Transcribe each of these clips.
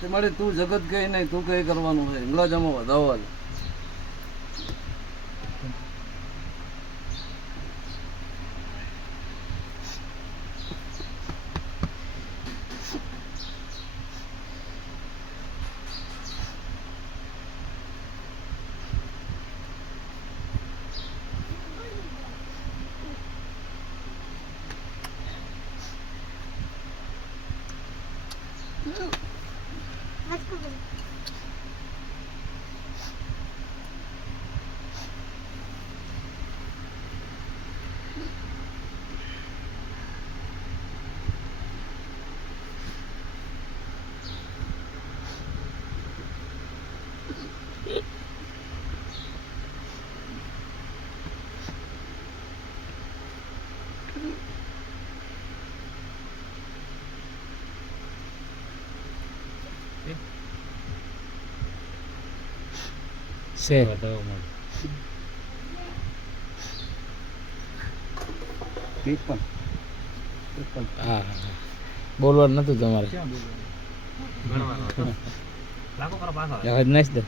તે મારે તું જગત કઈ નહીં, તું કઈ કરવાનું છે, હિંગળાજામાં વધાવવા છે. છે હા બોલવાનું નતું તમારે જહાજ નાખ દે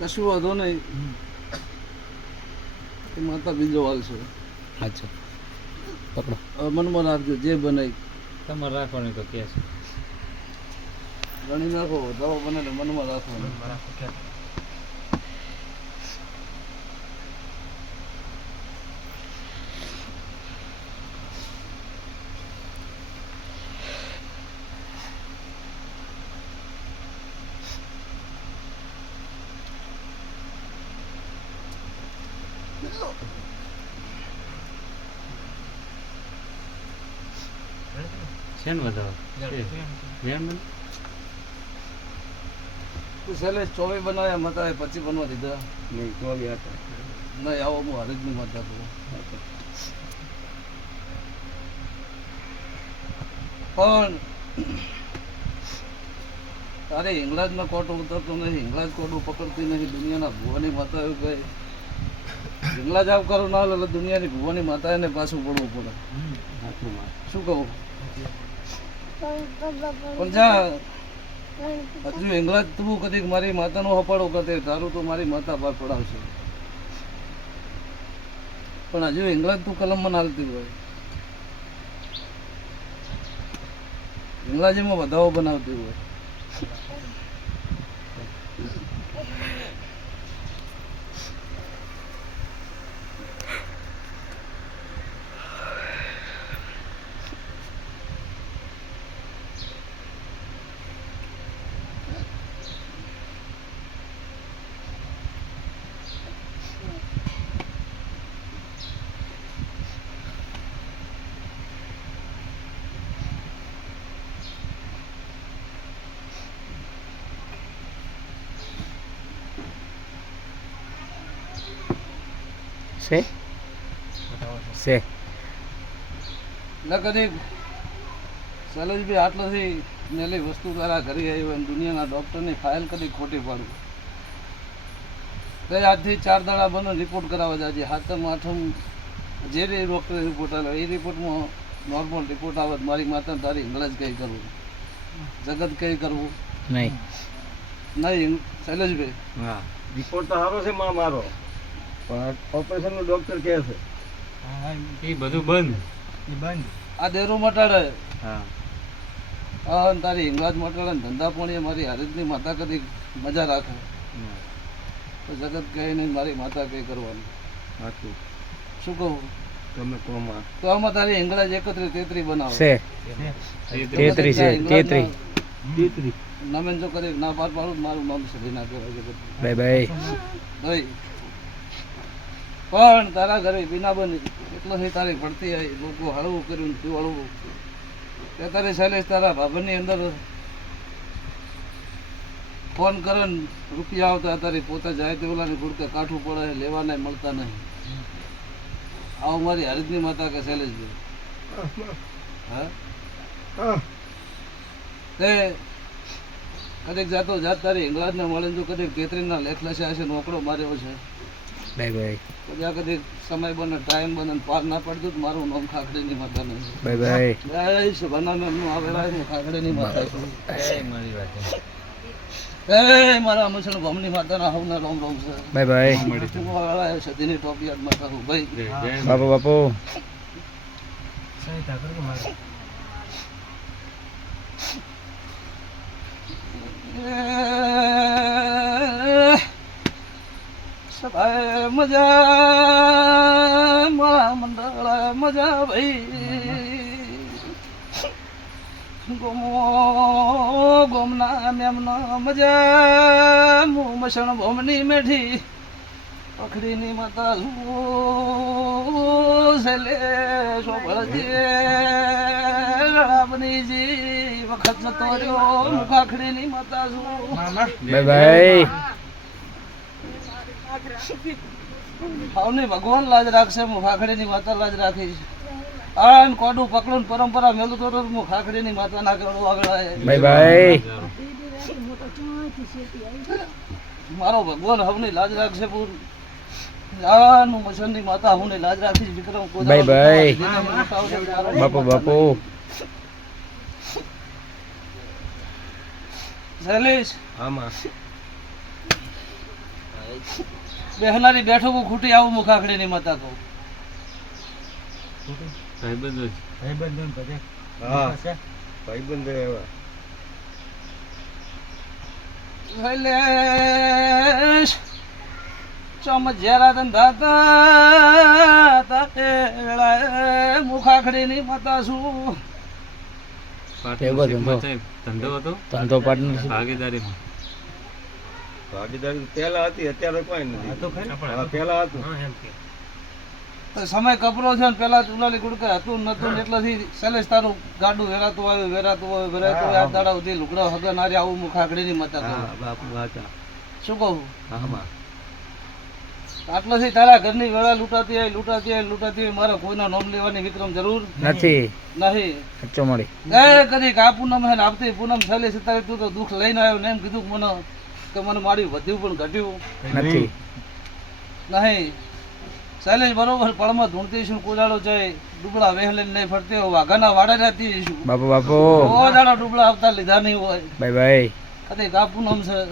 કશું વાંધો નહીં, એ માતા બીજો હાલ છે. અચ્છા પકડો મનમાં રાખજો, જે બનાવી તમારે રાખવાની તો કે છે ગણી નાખો, વધાવો બને ને મનમાં રાખવાનું. છે ને વધાવો તું છેલ્લે 24 બનાવ્યા માતા, પછી બનવા દીધા નહીં? 24 હતા નહીં, આવો હું હરેકની માતા છું. પણ તારે હિંગળાજમાં કોટ ઉતરતો નથી, હિંગળાજ કોટું પકડતી નથી. દુનિયાના ભુવાની માતા એવું કહે, હિંગળાજ આવકારો ના લે, દુનિયાની ભુવાની માતા એને પાછું પડવું પડે. શું કહું? પણ જા હજુ હિંગળાજ તું કદી મારી માતાનો હપાડો કરતે, તારું તો મારી માતા પાર પડાવશે. પણ હજુ હિંગળાજ તું કલમમાં હાલતી હોય, હિંગળાજ એમાં વધાવો બનાવતી હોય. છે છે એટલે કદી શૈલેષભાઈ આટલાથી નેલી વસ્તુ તારા ઘરે આવી હોય, દુનિયાના ડૉક્ટરની ફાઇલ કદી ખોટી પાડું. તો આજથી 4 દાડા બનો રિપોર્ટ કરાવવા જાય. 7મ 8મ જે ડૉક્ટરે રિપોર્ટ આવ્યો એ રિપોર્ટમાં નોર્મલ રિપોર્ટ આવે, મારી માતા તારી હિંગળાજ કઈ કરવું, જગત કઈ કરવું નહીં નહીં. શૈલેષભાઈ હા રિપોર્ટ તો સારો છે માં મારો, પણ ઓપરેશન નું ડોક્ટર કહે છે એ બધું બંધ આ દેરો મટાડે, હા હા તારી હિંગળાજ મટાડે ને ધંધા પણ મારી હરેકની માતા કદી મજા રાખે, તો જગત કહે નહીં મારી માતા કઈ કરવાનું. સાચું શું કહું? તમે કોમાં તો આમાં તારી હિંગળાજ 31 33 બનાવો છે 33 છે 33 નામે જો કદી ના પાર પાડું, મારું નામ સધી ના કહેવાય જગત. બાય બાય ભાઈ પણ તારા ઘરે બીના બની એટલો થઈ તારી પડતી આવી, લોકો હળવું કર્યું તું હળવું. તે તારી શૈલેષ તારા ભાભરની અંદર ફોન કરે ને રૂપિયા આવતા તારી પોતે જાય તે ઓલાની ગુડકે કાઠું પડે, લેવાના મળતા નહીં. આવો મારી હરિદની માતા કે શૈલેષભાઈ હા તે કદીક જાતો જાત તારી ઇંગ્લેન્ડ ને મળે જો કદીક 33 ના લેખ લખ્યા છે નોકરો માર્યો છે બાય બાય કદા કદીક સમય બને ટાઈમ બને ને પાર ના પડતું તો મારું નામ ખાખડીની માતા નહીં બાય બાય જય સભાના મેમનું આવેલા હું ખાખડીની માતા છું મારી વાત મારા મસણ ભમની માતાના હવના રોમ રોમ છે બાય બાય હું વાળા સદીની ટોપી યાદ માતા હું ભાઈ બાપુ બાપુ સભાએ મજા મારા મંડળ મજા ભાઈ ગોમો ગોમના મેમના મજા હું મસણ ભમની મેઠી પખડીની માતા છેલ્લે શોભળજી વખત નતો રહ્યો મુખાખડીની માતા છું બાય બાય ભાવની ભગવાન લાજ રાખશે હું ખાખડીની માતા લાજ રાખીશ આન કોડું પકડું ને પરંપરા મેલું તો હું ખાખડીની માતા ના કરું આગળ બાય બાય મારો ભગવાન હવની લાજ રાખશે પૂર જાન હું મસનની માતા હું લાજ રાખીશ વિક્રમ બાય બાય બાપુ બાપુ શૈલેષ આમાં બેહનારી બેઠો હું ખૂટી આવું મુખાખડીની માતા કહું હા ભાઈબંધ એવા શૈલેષ ચમ જેરા ધંધા તારે મુખાખડીની માતા છું ધંધો પાર્ટનરશિપ ભાગીદારી પહેલા હતી અત્યારે કોઈ નથી હા, પહેલા હતું તો સમય કપરો છે ને પેલા ચુલાલી ગુડકે હતું ને નતું ને એટલેથી શૈલેષ તારું ગાડું વેરાતું આવ્યું આ દાડા સુધી લુગડા હગર નારી આવું મુખાખડીની માતા કહું હા બાપુ વાતા શું કહું આમાં આટલાથી તારા ઘરની વેળા લૂંટાતી હોય મારે કોઈનો નામ લેવાની વિક્રમ જરૂર નથી નહીં સાચો મળી કદી આ પૂનમ હે ને આવતી પૂનમ ચાલે છે તું તો દુઃખ લઈને આવ્યો ને એમ કીધું મને કે મને મારી વધ્યું પણ ઘટ્યું નથી નહીં શૈલેષ બરોબર પળમાં ધૂણતી છું કોદાળો જાય ડુબળા વહેલે નહીં ફરતી હોય વાઘાના વાડે રહેતી છું બાપુ બાપુ કોદાળા ડુબળા આવતા લીધા નહીં હોય બાય બાય કદી આ પૂનમ છે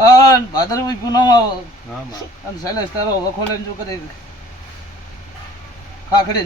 અને ભાદરવી પૂનમ આવો આમાં અને શૈલેષ તારો વખો લઈને જો કદી ખાખડી